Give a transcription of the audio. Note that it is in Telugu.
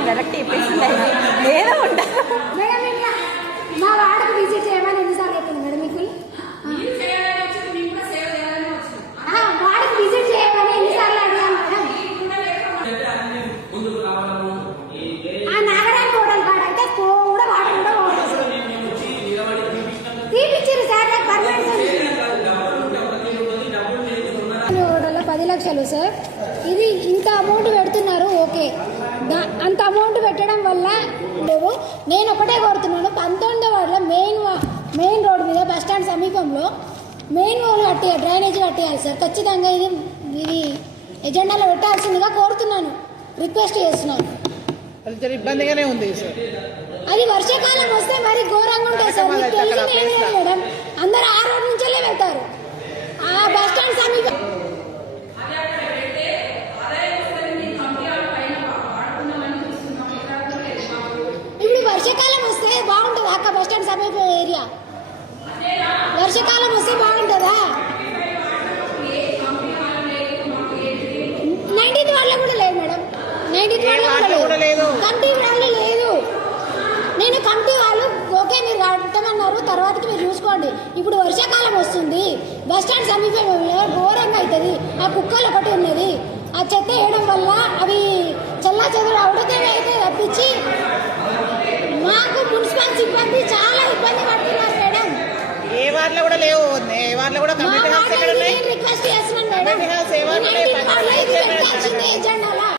అని కరెక్ట్ చెప్పేసింది ఏదో ఉంటా మా వాడికి విజిట్ చేయమని ఎన్నిసార్లు చెప్పింది మేడం మీకు వాడికి విజిట్ చేయమని ఎన్నిసార్లు అడిగాను మేడం ఆ నాగరాజు హోటల్ కాడ అయితే కూడా వాటర్ కూడా తీపిచ్చారు సార్ నాకు పర్మనెంట్ హోటల్లో 10 లక్షలు సార్ ఇది ఇంత అమౌంట్ పెడుతున్నారు ఓకే అంత అమౌంట్ పెట్టడం వల్ల నేను ఒకటే కోరుతున్నాను 19వ వార్డులో మెయిన్ రోడ్ మీద బస్ స్టాండ్ సమీపంలో మెయిన్ రోడ్ కట్టేయాలి డ్రైనేజ్ కట్టేయాలి సార్ ఖచ్చితంగా ఇది ఎజెండాలో పెట్టాల్సిందిగా కోరుతున్నాను రిక్వెస్ట్ చేస్తున్నాను ఇబ్బందిగానే ఉంది సార్ అది వర్షాకాలం వస్తే మరి ఘోరంగా ఉంటుంది సార్ మీకు తెలిసింది మేడం అందరూ ఆ రోడ్ నుంచే వెళ్తారు ఆ బస్ స్టాండ్ సమీపం ఇప్పుడు వర్షాకాలం వస్తే బాగుంటుంది అక్క బస్ స్టాండ్ సమీప ఏరియా వర్షాకాలం వస్తే బాగుంటుందా 19th వార్డులో కూడా లేదు మేడం 19th వార్డులో కూడా లేదు కమిటీ వాళ్ళు లేదు నేను కమిటీ వాళ్ళు ఓకే మీరు కట్టమన్నారు తర్వాతకి మీరు చూసుకోండి ఇప్పుడు వర్షాకాలం వస్తుంది బస్ స్టాండ్ సమీపంలో ఘోరంగా అవుతుంది ఆ కుక్కలు ఒకటి ఉన్నది ఆ చెత్త వేయడం వల్ల అవి చల్లా చెదరు అవడమే అయితే తప్పించి మాకు మున్సిపల్ సిబ్బంది చాలా ఇబ్బంది పడుతున్నారు మేడం ఏ వార్డులో కూడా లేవు ఏ వార్డులో కూడా కమిటీ హౌస్ ఎక్కడ ఉన్నాయి రిక్వెస్ట్ చేస్తున్నాను మేడం కమిటీ హౌస్ ఏ వార్డులో ఎజెండాలా